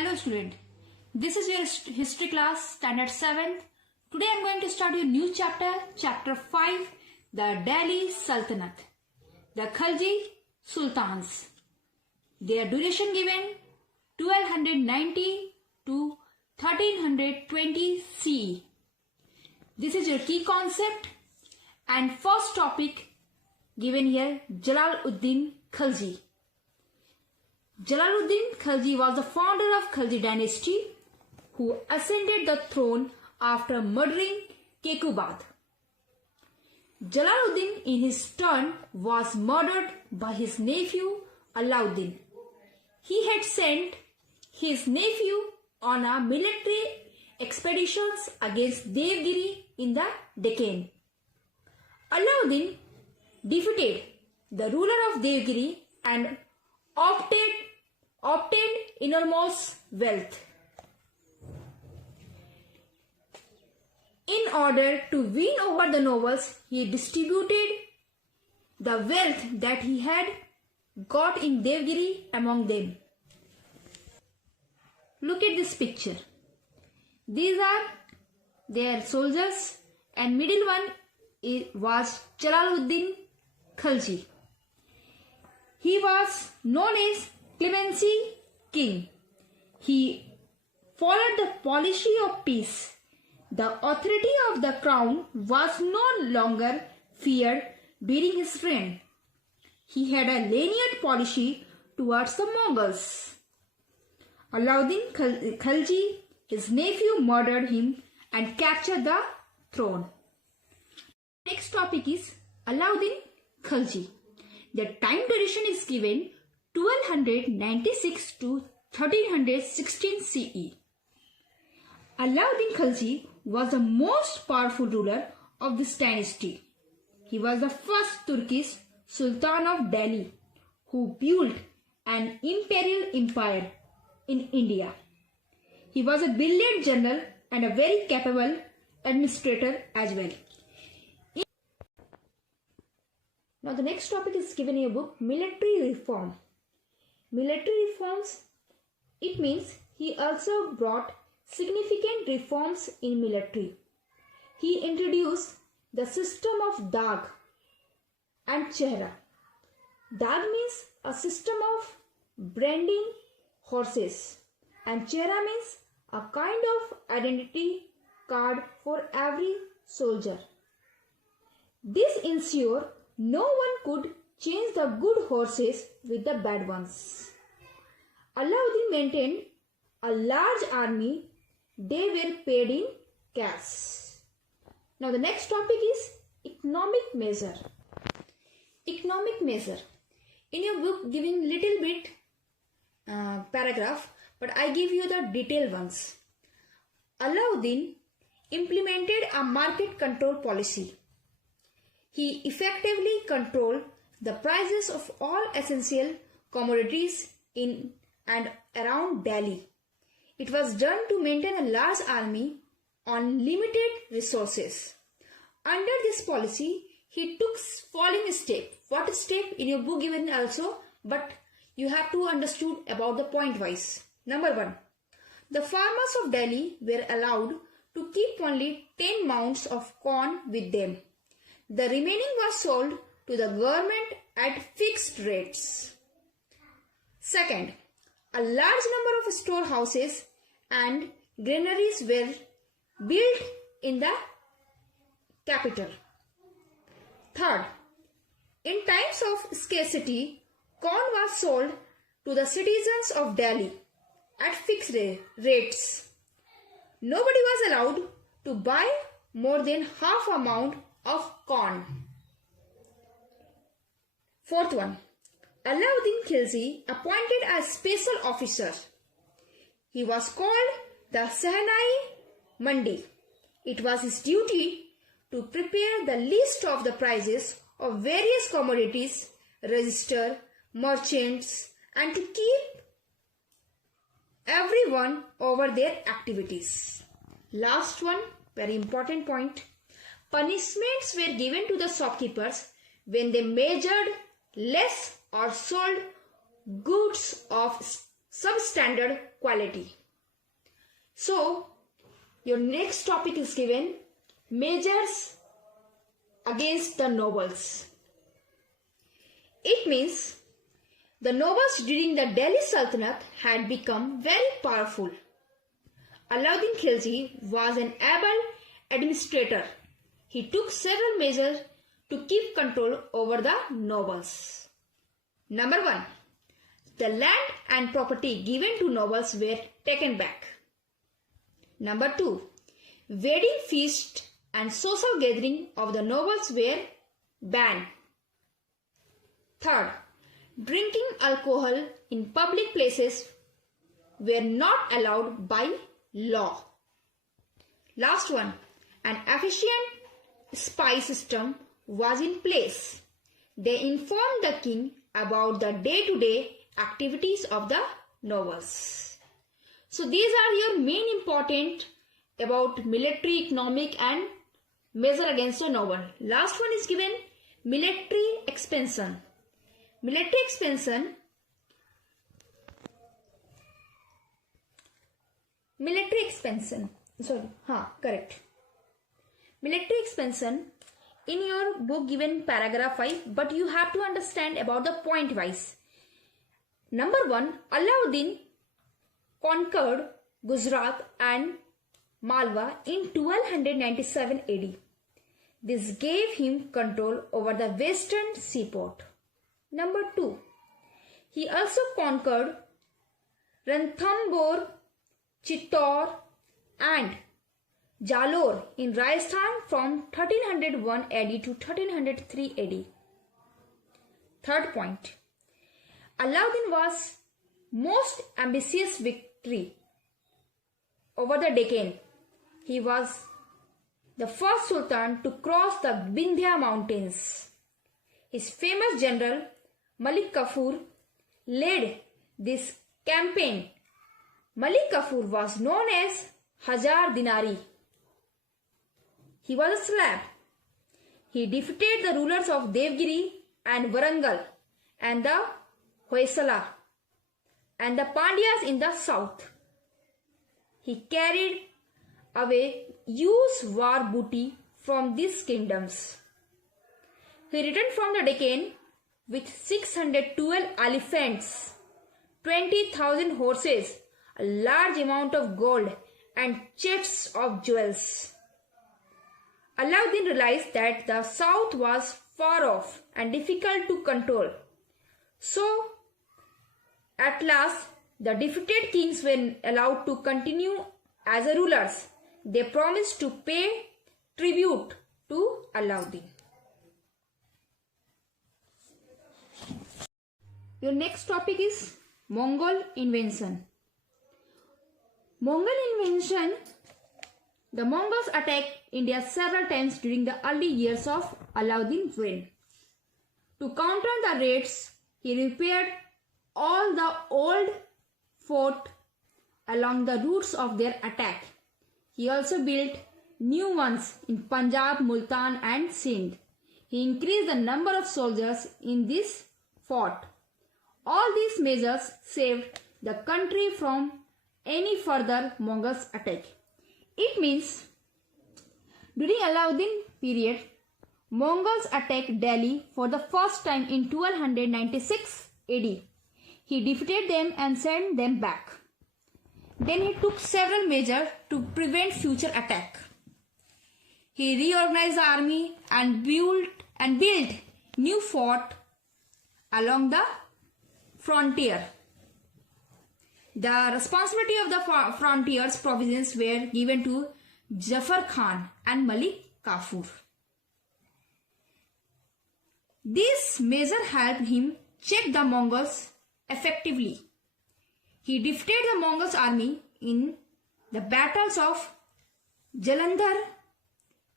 Hello student, this is your history class standard 7. Today I am going to start your new chapter, chapter 5, the Delhi Sultanate, the Khalji Sultans. Their duration given 1290 to 1320 CE. This is your key concept and first topic given here, Jalaluddin Khalji. Jalaluddin Khalji was the founder of Khalji dynasty who ascended the throne after murdering Kekubad. Jalaluddin in his turn was murdered by his nephew Alauddin. He had sent his nephew on a military expeditions against Devgiri in the Deccan. Alauddin defeated the ruler of Devgiri and obtained enormous wealth. In order to win over the nobles, he distributed the wealth that he had got in Devgiri among them. Look at this picture. These are their soldiers and middle one was Jalaluddin Khalji. He was known as Clemency King. He followed the policy of peace. The authority of the crown was no longer feared during his reign. He had a lenient policy towards the Mongols. Alauddin Khalji, his nephew, murdered him and captured the throne. Next topic is Alauddin Khalji. The time duration is given 1296 to 1316 CE. Alauddin Khalji was the most powerful ruler of this dynasty. He was the first Turkish Sultan of Delhi who built an imperial empire in India. He was a brilliant general and a very capable administrator as well. Now the next topic is given in your book, military reform. Military reforms, it means he also brought significant reforms in military. He introduced the system of Dag and Chehra. Dag means a system of branding horses and Chehra means a kind of identity card for every soldier. This ensured no one could change the good horses with the bad ones. Alauddin maintained a large army. They were paid in cash. Now the next topic is economic measure. Economic measure. In your book giving little bit paragraph, but I give you the detailed ones. Alauddin implemented a market control policy. He effectively controlled the prices of all essential commodities in and around Delhi. It was done to maintain a large army on limited resources. Under this policy, he took following step. What step in your book given also, but you have to understood about the point wise. Number 1. The farmers of Delhi were allowed to keep only 10 mounds of corn with them. The remaining was sold to the government at fixed rates. Second, a large number of storehouses and granaries were built in the capital. Third, in times of scarcity, corn was sold to the citizens of Delhi at fixed rates. Nobody was allowed to buy more than half amount of corn. Fourth one, Alauddin Khilji appointed a special officer. He was called the Sahanai Mandi. It was his duty to prepare the list of the prices of various commodities, register merchants, and to keep everyone over their activities. Last one, very important point. Punishments were given to the shopkeepers when they measured less or sold goods of substandard quality. So, your next topic is given measures against the nobles. It means the nobles during the Delhi Sultanate had become very powerful. Alauddin Khilji was an able administrator. He took several measures to keep control over the nobles. Number 1. The land and property given to nobles were taken back. Number 2. Wedding feast and social gathering of the nobles were banned. Third, drinking alcohol in public places were not allowed by law. Last one, an efficient spy system was in place. They informed the king about the day-to-day activities of the nobles. So these are your main important about military, economic and measure against the noble. Last one is given military expansion. Military expansion Military expansion in your book given paragraph 5, but you have to understand about the point wise. Number 1, Alauddin conquered Gujarat and Malwa in 1297 AD. This gave him control over the western seaport. Number 2, he also conquered Ranthambore, Chittor and Jalore in Rajasthan from 1301 AD to 1303 AD. Third point, Alauddin was most ambitious victory over the Deccan. He was the first sultan to cross the Vindhya mountains. His famous general Malik Kafur led this campaign. Malik Kafur was known as Hajar Dinari. He was a Slav. He defeated the rulers of Devgiri and Warangal and the Hoysala and the Pandyas in the south. He carried away huge war booty from these kingdoms. He returned from the Deccan with 612 elephants, 20,000 horses, a large amount of gold and chests of jewels. Alauddin realized that the south was far off and difficult to control. So, at last, the defeated kings were allowed to continue as rulers. They promised to pay tribute to Alauddin. Your next topic is Mongol invasion. The Mongols attacked India several times during the early years of Alauddin's reign. To counter the raids, he repaired all the old forts along the routes of their attack. He also built new ones in Punjab, Multan and Sindh. He increased the number of soldiers in this fort. All these measures saved the country from any further Mongols attack. It means during Alauddin period, Mongols attacked Delhi for the first time in 1296 AD. He defeated them and sent them back. Then he took several measures to prevent future attack. He reorganized the army and built new fort along the frontier. The responsibility of the frontiers provinces were given to Jafar Khan and Malik Kafur. This measure helped him check the Mongols effectively. He defeated the Mongols army in the battles of Jalandhar,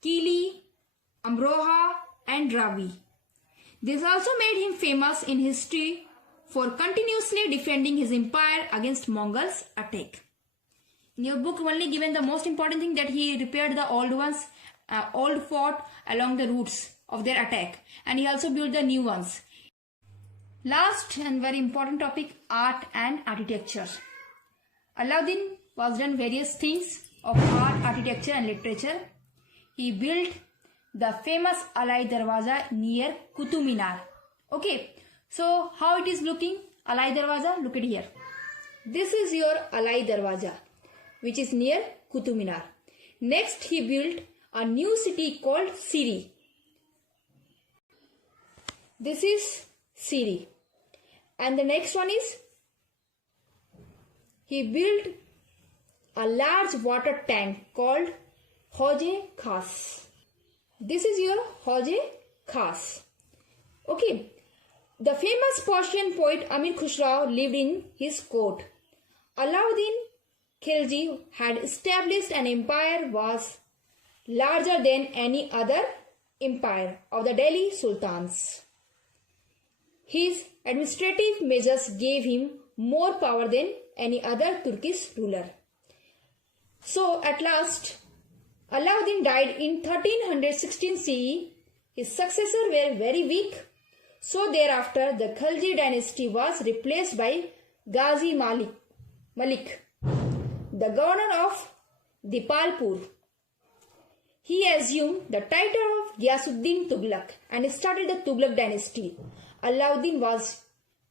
Kili, Amroha and Ravi. This also made him famous in history for continuously defending his empire against Mongols' attack. In your book only given the most important thing that he repaired the old fort along the routes of their attack, and he also built the new ones. Last and very important topic, art and architecture. Alauddin was done various things of art, architecture and literature. He built the famous Alai Darwaza near Qutub Minar. Okay, so how it is looking? Alai Darwaza, look at here. This is your Alai Darwaza, which is near Qutub Minar. Next, he built a new city called Siri. This is Siri. And the next one is, he built a large water tank called Hauj-e Khas. This is your Hauj-e Khas. Okay. The famous Persian poet Amir Khusrau lived in his court. Alauddin Khilji had established an empire was larger than any other empire of the Delhi Sultans. His administrative measures gave him more power than any other Turkish ruler. So at last, Alauddin died in 1316 CE. His successors were very weak. So thereafter, the Khilji dynasty was replaced by Ghazi Malik, the governor of Dipalpur. He assumed the title of Ghiyasuddin Tughlaq and started the Tughlaq dynasty. Alauddin was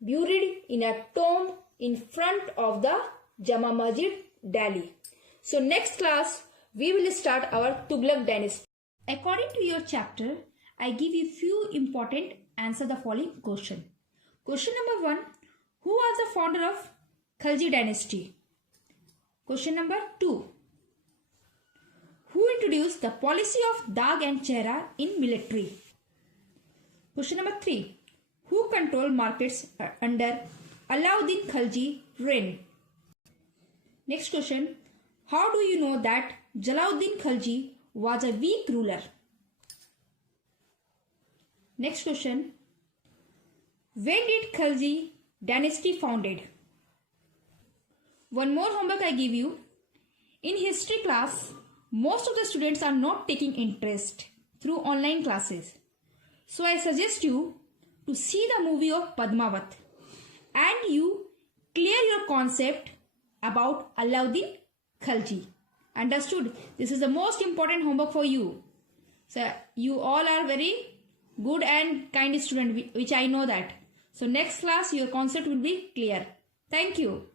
buried in a tomb in front of the Jama Masjid, Delhi. So next class, we will start our Tughlaq dynasty. According to your chapter, I give you few important answer the following question. Question number 1. Who was the founder of Khilji dynasty? Question number 2. Who introduced the policy of Dag and Chehra in military? Question number 3. Who controlled markets under Alauddin Khilji reign? Next question. How do you know that Jalaluddin Khilji was a weak ruler? Next question. When did Khilji dynasty founded? One more homework I give you. In history class, most of the students are not taking interest through online classes. So I suggest you to see the movie of Padmavat and you clear your concept about Alauddin Khilji. Understood? This is the most important homework for you. So you all are very good and kind student, which I know that. So next class your concept will be clear. Thank you.